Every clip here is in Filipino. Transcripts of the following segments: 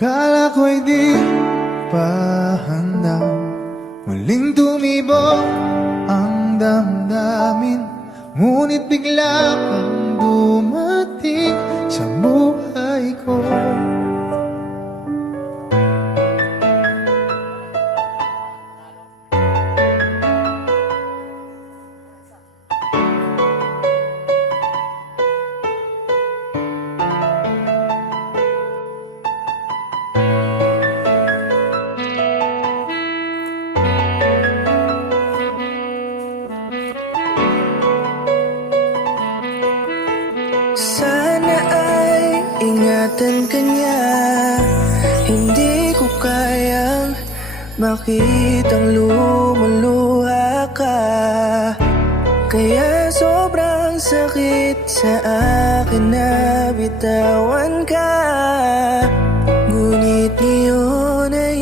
Kala ko'y di pa handa, muling tumibok ang damdamin. Ngunit bigla kang dumating sa buhay ko. Sana ay ingatan ka niya. Hindi ko kayang makitang lumuluha ka. Kaya sobrang sakit sa akin na bitawan ka. Ngunit ngayon ay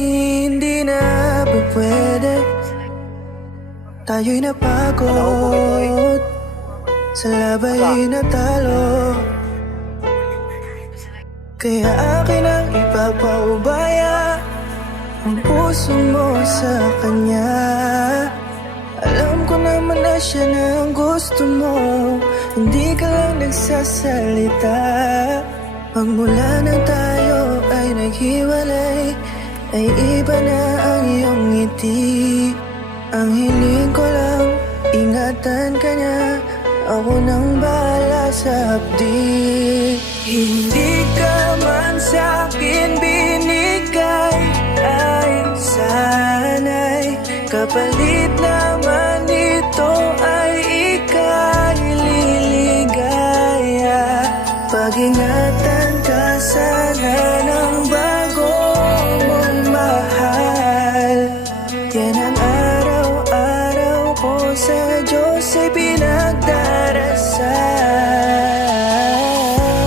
hindi na pwede. Tayo'y napagod, sa labay natalo. Kaya akin ang ipapaubaya ang puso mo sa kanya. Alam ko naman na siya na ang gusto mo, hindi ka lang nagsasalita. Pagmula nang tayo ay naghiwalay, ay iba na ang iyong ngiti. Ang hiling ko lang, ingatan ka niya. Ako nang bahala sa hapdi. Hindi ka man sa'kin binigay, ay sana'y kapalit naman ito ay ika'y liligaya. Pag-ingatan ka sana ng bago mong mahal. Yan ang araw-araw ko sa Diyos ay pinagdarasal.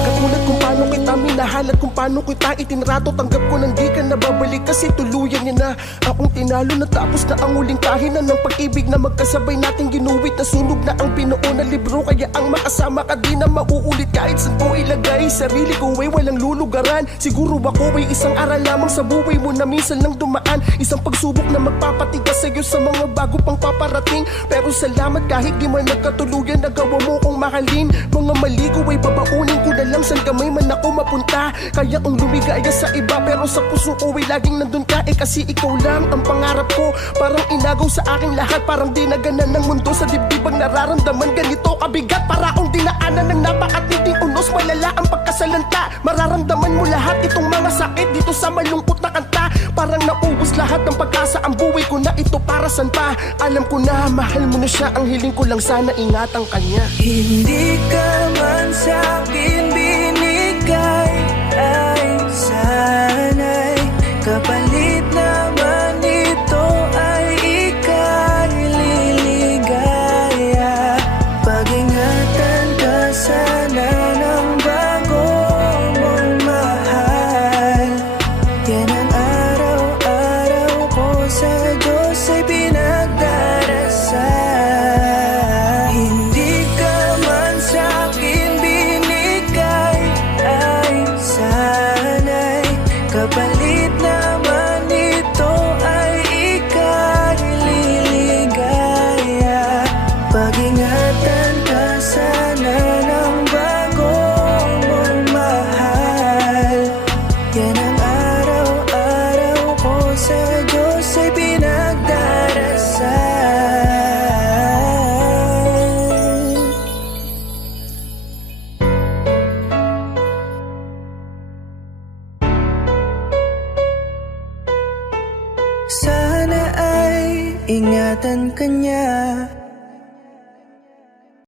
Katulad kung paano kita minahal at kung paano kita itinrato, tanggap ko nang di ka nababalik kasi tuluyan niya na akong tinalo. Natapos na ang huling kahinan ng pag-ibig na magkasabay nating ginuwit. Nasunog na ang binuo na libro, kaya ang makasama ka di na mauulit. Kahit saan ko ilagay sarili ko ay walang lulugaran. Siguro ako ay isang aral lamang sa buhay mo na minsan lang dumaan. Isang pagsubok na magpapatigas sa'yo sa mga bago pang paparating. Pero salamat kahit di man nagkatuluyan, nagawa mo kong mahalin. Mga mali ko ay babaunin ko na lang saan kamay man ako mapunta. Kaya kong lumigaya sa iba pero sa puso ko ay laging nandun ka. Kasi ikaw lang ang pangarap ko. Parang inagaw sa aking lahat, parang dinaganan ng mundo sa dibdib ang nararamdaman. Ganito kabigat para akong dinaanan ng napakatinding unos. Malala ang pagkasalanta, mararamdaman mo lahat itong mga sakit dito sa malungkot na kanta. Parang naubos lahat ng pag-asa, ang buhay ko na ito para saan pa. Alam ko na mahal mo na siya, ang hiling ko lang sana ingatan kanya. Hindi ka man sa'kin binigay, ay sana'y kapalit naman ito ay ika'y liligaya. Pag-ingatan ka sana ng bago mong mahal. Yan ang araw-araw ko sa Diyos ay pinagdarasal. Hindi ka man sa'kin binigay, ay sana'y kapalit naman ito ay ika'y liligaya. Pag-ingatan ka sana ng bago mong mahal. Yan ang araw-araw ko sa Diyos ay pinagdarasal. Sana ay ingatan ka niya.